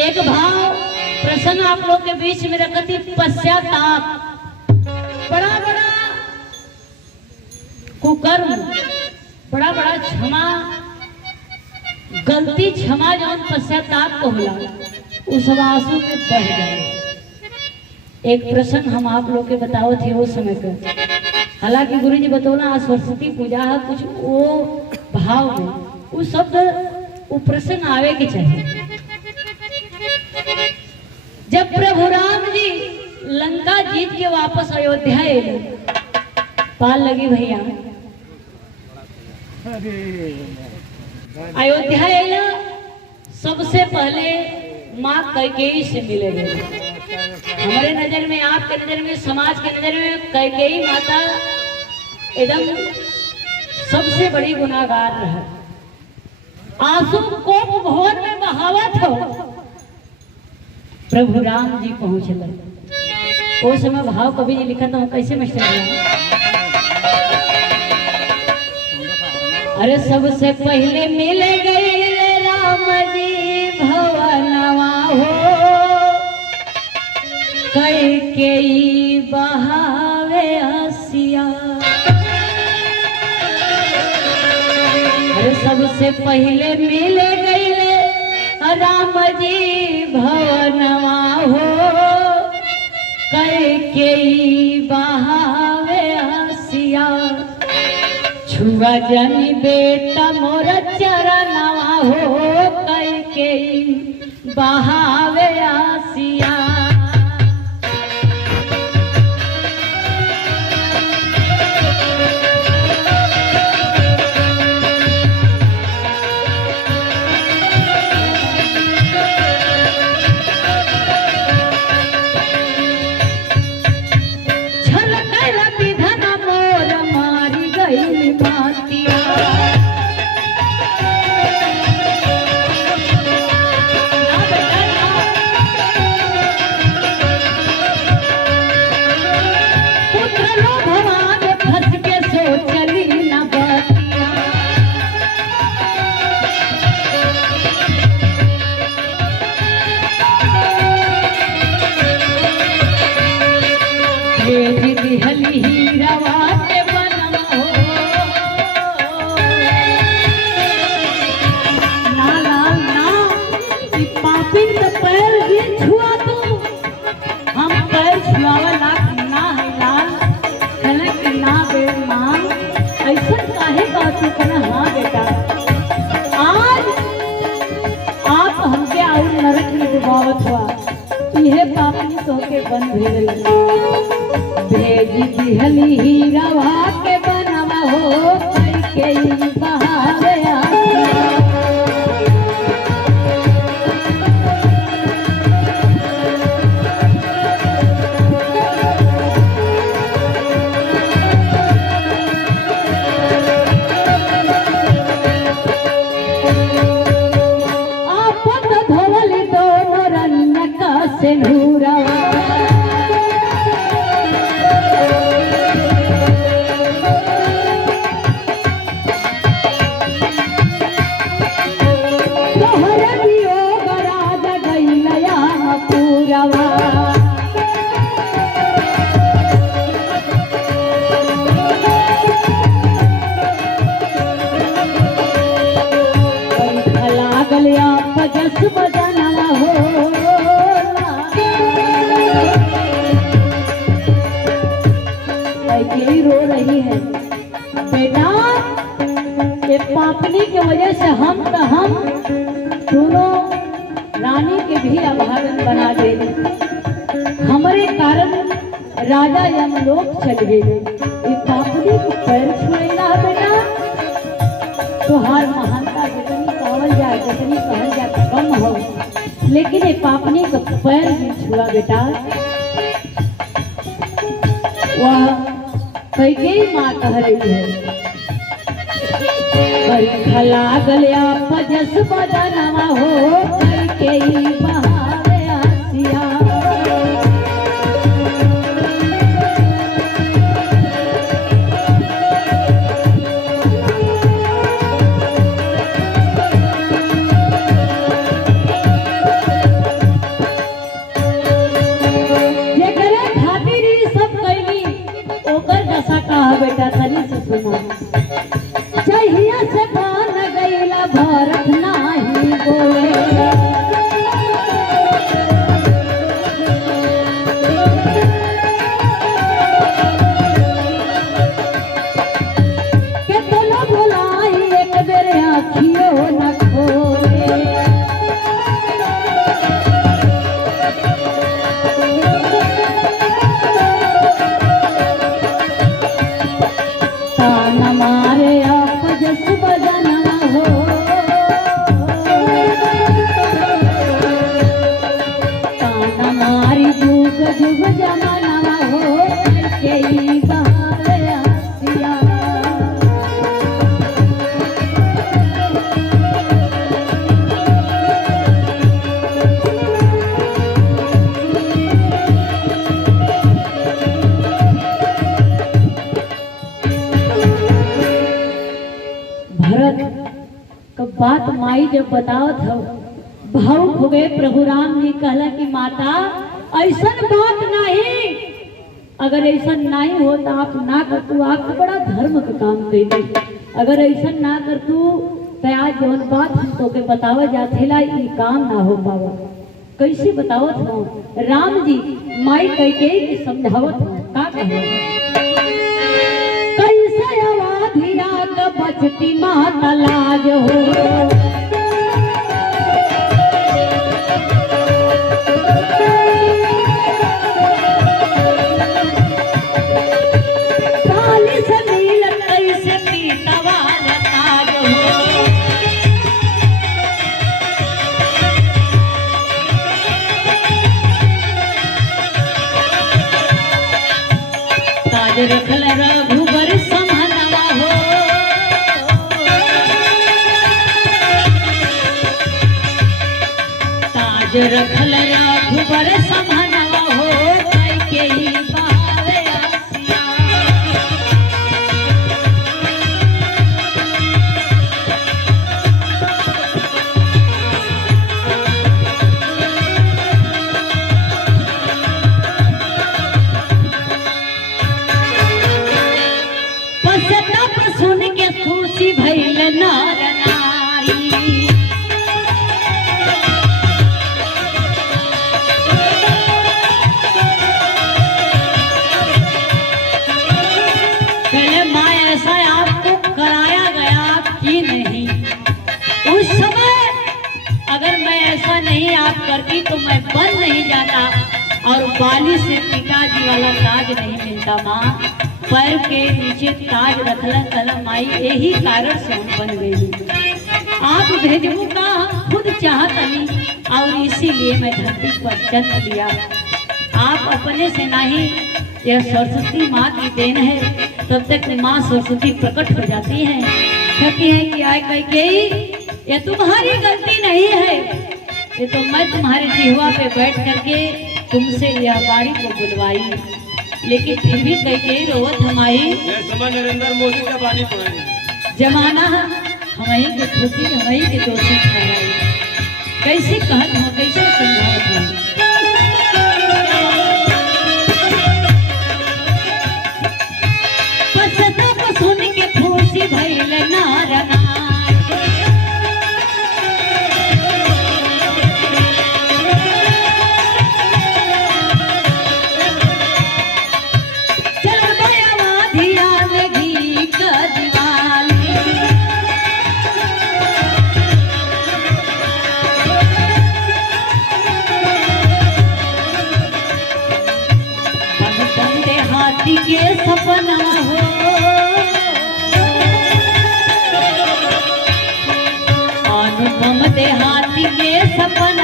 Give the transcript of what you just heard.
एक भाव प्रसंग आप लोग के बीच में रखती पश्चाताप। बड़ा बड़ा कुकर्म, बड़ा बड़ा क्षमा, गलती क्षमा जौन पश्चाताप को होला उस आंसू में बह गए। एक प्रसंग हम आप लोग के बताओ थे वो समय का। हालांकि गुरु जी बतौला सरस्वती पूजा है, कुछ वो भाव में वो शब्द वो प्रसंग आवे के चाहिए। जब प्रभु राम जी लंका जीत के वापस अयोध्या आए, पाल लगी भैया, अयोध्या आए सबसे पहले माँ कैकेयी से मिले गए। हमारे नजर में, आपके नजर में, समाज के नजर में कैकेयी माता एकदम सबसे बड़ी गुनाहगार है। आंसू कोप भवन में बहावत हो, प्रभु राम जी पहुंचल। वो समय भाव कवि जी लिखा था कैसे मास्टर? अरे सबसे पहले मिल गए राम जी भवनवा हो, कैकेयी बहावे आसिया। अरे सबसे पहले मिल गए राम जी भवनवा हो, कैकेयी बहावे आसिया। छुआ जनी बेटा मोर चरणवा हो, कैकेयी बहावे आसिया। हाँ बेटा, आज आप हमके और नरक में डुबावत हुआ, यह पापनी तो के बन भेज दिहली हीरावा के बनवा हो, कैकेयी बहावे रो रही है। बेटा ये पापनी की वजह से हम दोनों रानी के भी अभागन बना दे, हमारे कारण राजा यमलोक चल गए। ये पापनी को पैर छुएला बेटा, तुहार महानता जितनी पावल जाए, जितनी कहल जाए कम हो, लेकिन ये पापनी को पैर भी छुआ बेटा। वह कैकेयी माँ कह रही है, लागल पजस बदनवा हो, कैकेयी बहावे आसिया। जब बतावत हो भावुक हो गए। प्रभु राम जी कहला कि माता ऐसा बात नहीं, अगर ऐसा नहीं हो तो आप ना कर तू, आप तो बड़ा धर्म का काम कैली, अगर ऐसा ना कर तू तो आज जौन बात हम तो के बतावा जाते ला ये काम ना हो पावा। कैसे बतावत हो राम जी माई कैकेयी के समझावत हो का कहना कैसे अवाधिया का बचती माता लाज हो। रखल रघुबर समानवा हो, ताज रखल रघुबर समानवा हो, कैकेयी पावे आसिया। सुन के खुशी भइल नर नारी, पहले माँ ऐसा आपको कराया गया कि नहीं? उस समय अगर मैं ऐसा नहीं आप करती तो मैं बन नहीं जाता और बाली से पिताजी वाला ताज नहीं मिलता। माँ पैर के नीचे ताज रखलन कलम आई, यही कारण से हम बन गई। आप भेजबू का खुद चाहत नहीं और इसीलिए मैं धरती पर जन्म लिया। आप अपने से नहीं, यह सरस्वती माँ की देन है। तब तक माँ सरस्वती प्रकट हो जाती हैं, कहती है कि आय कैकेयी ये तुम्हारी गलती नहीं है, ये तो मैं तुम्हारे जिह्वा पे बैठ करके तुमसे यह बारी को बुलवाई, लेकिन फिर भी कैकेयी रोवत हमारी नरेंद्र मोदी का बानी पड़े जमाना हमारी के ठोकी हमारी के दोषी ठहराई। कैसे कहत हो, कैसे समझावत हो? पसता सुन के खुशी भइल नार नार, हाथी के सपना हो, अनुपम देहाती के सपना